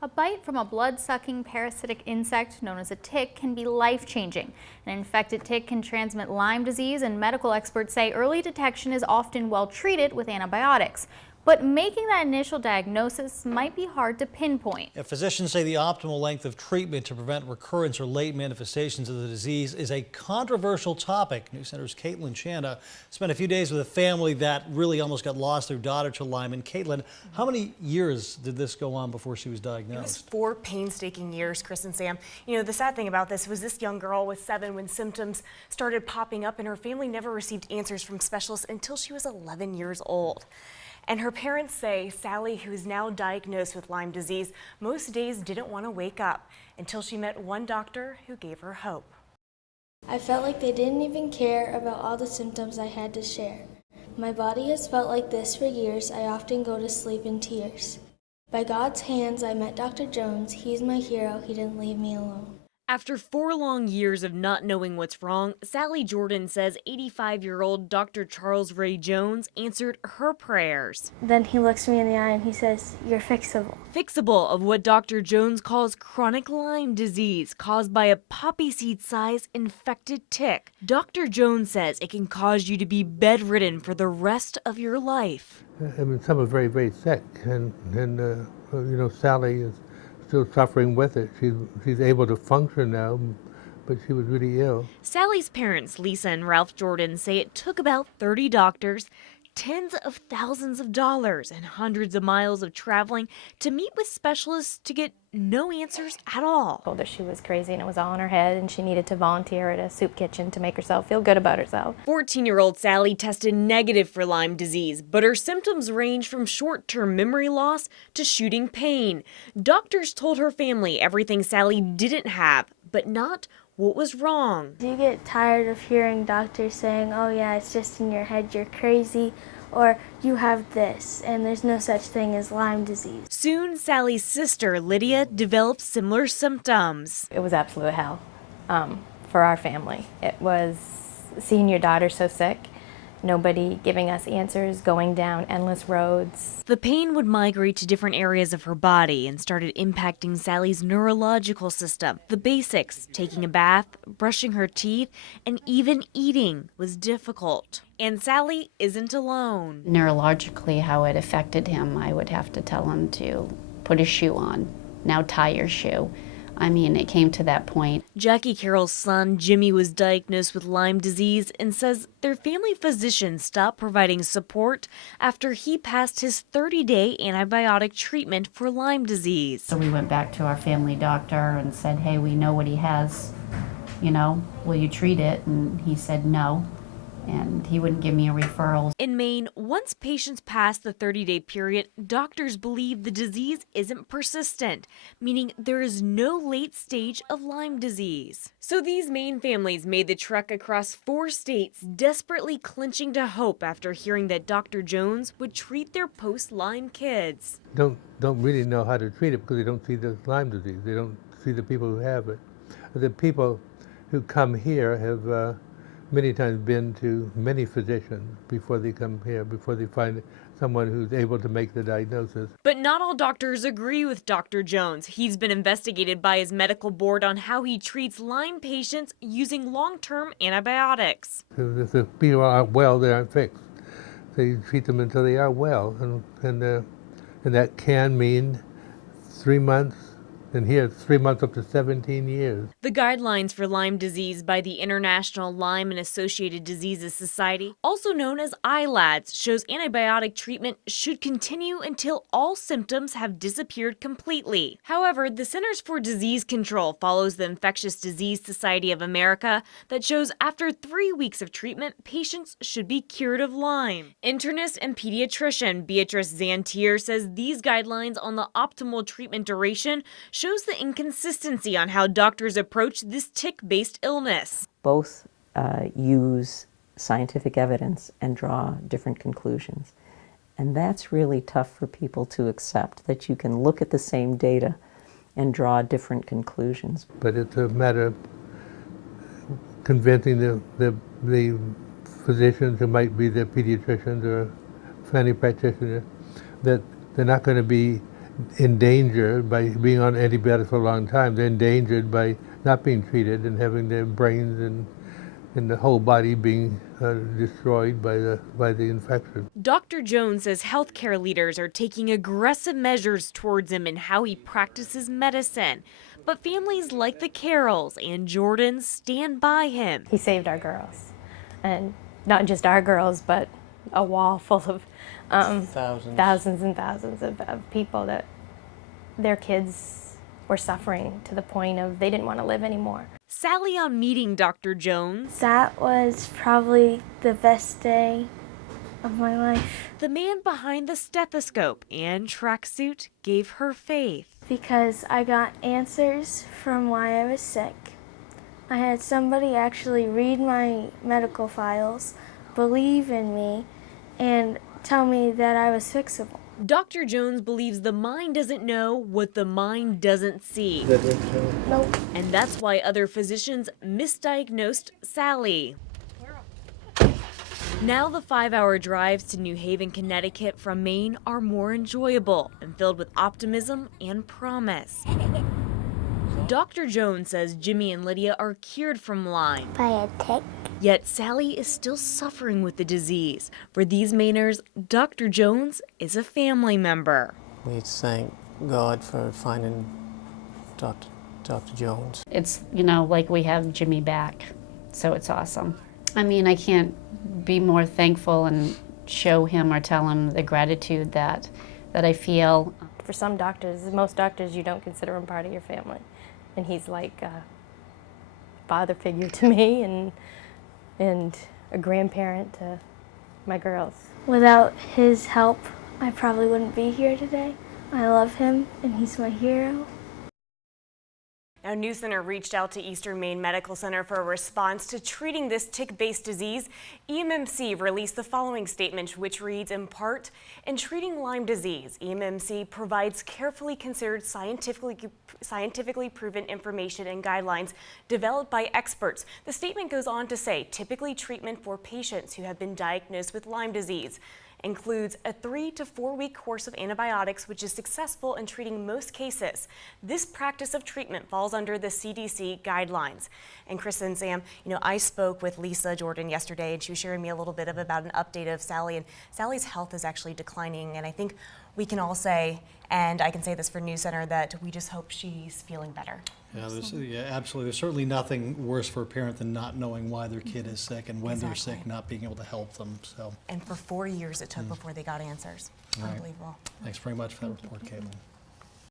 A bite from a blood-sucking parasitic insect known as a tick can be life-changing. An infected tick can transmit Lyme disease, and medical experts say early detection is often well treated with antibiotics. But making that initial diagnosis might be hard to pinpoint. Physicians say the optimal length of treatment to prevent recurrence or late manifestations of the disease is a controversial topic. News Center's Kaitlyn Chana spent a few days with a family that really almost got lost their daughter to Lyme. And Kaitlyn, how many years did this go on before she was diagnosed? It was 4 painstaking years, Chris and Sam. You know, the sad thing about this was this young girl was 7 when symptoms started popping up, and her family never received answers from specialists until she was 11 years old. And her parents say Sally, who is now diagnosed with Lyme disease, most days didn't want to wake up until she met one doctor who gave her hope. I felt like they didn't even care about all the symptoms I had to share. My body has felt like this for years. I often go to sleep in tears. By God's hands, I met Dr. Jones. He's my hero. He didn't leave me alone. After 4 long years of not knowing what's wrong, Sally Jordan says 85-year-old Dr. Charles Ray Jones answered her prayers. Then he looks me in the eye and he says, "You're fixable." Fixable of what Dr. Jones calls chronic Lyme disease caused by a poppy seed-sized infected tick. Dr. Jones says it can cause you to be bedridden for the rest of your life. I mean, some are very, very sick, and Sally is still suffering with it. She's able to function now, but she was really ill. Sally's parents, Lisa and Ralph Jordan, say it took about 30 doctors, tens of thousands of dollars, and hundreds of miles of traveling to meet with specialists to get no answers at all. Told her she was crazy and it was all in her head, and she needed to volunteer at a soup kitchen to make herself feel good about herself. 14-year-old Sally tested negative for Lyme disease, but her symptoms range from short-term memory loss to shooting pain. Doctors told her family everything Sally didn't have, but not what was wrong. Do you get tired of hearing doctors saying, "Oh yeah, it's just in your head, you're crazy," or "you have this, and there's no such thing as Lyme disease"? Soon, Sally's sister, Lydia, developed similar symptoms. It was absolute hell for our family. It was seeing your daughter so sick, nobody giving us answers, going down endless roads. The pain would migrate to different areas of her body and started impacting Sally's neurological system. The basics, taking a bath, brushing her teeth, and even eating was difficult. And Sally isn't alone. Neurologically, how it affected him, I would have to tell him to put his shoe on, now tie your shoe. I mean, it came to that point. Jackie Carroll's son, Jimmy, was diagnosed with Lyme disease and says their family physician stopped providing support after he passed his 30-day antibiotic treatment for Lyme disease. So we went back to our family doctor and said, "Hey, we know what he has, will you treat it?" And he said no, and he wouldn't give me a referral. In Maine, once patients pass the 30-day period, doctors believe the disease isn't persistent, meaning there is no late stage of Lyme disease. So these Maine families made the trek across 4 states, desperately clinching to hope after hearing that Dr. Jones would treat their post-Lyme kids. Don't really know how to treat it because they don't see the Lyme disease. They don't see the people who have it. The people who come here have many times been to many physicians before they come here, before they find someone who's able to make the diagnosis. But not all doctors agree with Dr. Jones. He's been investigated by his medical board on how he treats Lyme patients using long-term antibiotics. If the people aren't well, they aren't fixed. So you treat them until they are well, and that can mean 3 months. And here it's 3 months up to 17 years. The guidelines for Lyme disease by the International Lyme and Associated Diseases Society, also known as ILADS, shows antibiotic treatment should continue until all symptoms have disappeared completely. However, the Centers for Disease Control follows the Infectious Disease Society of America that shows after 3 weeks of treatment, patients should be cured of Lyme. Internist and pediatrician Beatrice Zantier says these guidelines on the optimal treatment duration shows the inconsistency on how doctors approach this tick-based illness. Both use scientific evidence and draw different conclusions. And that's really tough for people to accept, that you can look at the same data and draw different conclusions. But it's a matter of convincing the physicians who might be the pediatricians or family practitioners that they're not going to be in danger by being on antibiotics for a long time. They're endangered by not being treated and having their brains and the whole body being destroyed by the infection. Dr. Jones says healthcare leaders are taking aggressive measures towards him in how he practices medicine. But families like the Carrolls and Jordans stand by him. He saved our girls, and not just our girls, but a wall full of thousands and thousands of people that their kids were suffering to the point of they didn't want to live anymore. Sally on meeting Dr. Jones. That was probably the best day of my life. The man behind the stethoscope and tracksuit gave her faith. Because I got answers from why I was sick. I had somebody actually read my medical files, believe in me, and tell me that I was fixable. Dr. Jones believes the mind doesn't know what the mind doesn't see. Nope. And that's why other physicians misdiagnosed Sally. Now the 5-hour drives to New Haven, Connecticut from Maine are more enjoyable and filled with optimism and promise. Dr. Jones says Jimmy and Lydia are cured from Lyme. By a tick. Yet Sally is still suffering with the disease. For these Mainers, Dr. Jones is a family member. We thank God for finding Dr. Jones. It's, you know, like we have Jimmy back, so it's awesome. I mean, I can't be more thankful and show him or tell him the gratitude that I feel. For some doctors, most doctors, you don't consider him part of your family. And he's like a father figure to me and a grandparent to my girls. Without his help, I probably wouldn't be here today. I love him, and he's my hero. Now, News Center reached out to Eastern Maine Medical Center for a response to treating this tick-based disease. EMMC released the following statement, which reads, in part, in treating Lyme disease, EMMC provides carefully considered scientifically proven information and guidelines developed by experts. The statement goes on to say, typically treatment for patients who have been diagnosed with Lyme disease includes a 3 to 4 week course of antibiotics, which is successful in treating most cases. This practice of treatment falls under the CDC guidelines. And Chris and Sam, you know, I spoke with Lisa Jordan yesterday, and she was sharing me a little bit about an update of Sally, and Sally's health is actually declining, and I think we can all say, and I can say this for News Center, that we just hope she's feeling better. Yeah, absolutely. There's certainly nothing worse for a parent than not knowing why their kid is sick and when they're sick, not being able to help them. So. And for 4 years it took before they got answers. Right. Unbelievable. Thanks very much for that report, Kaitlyn.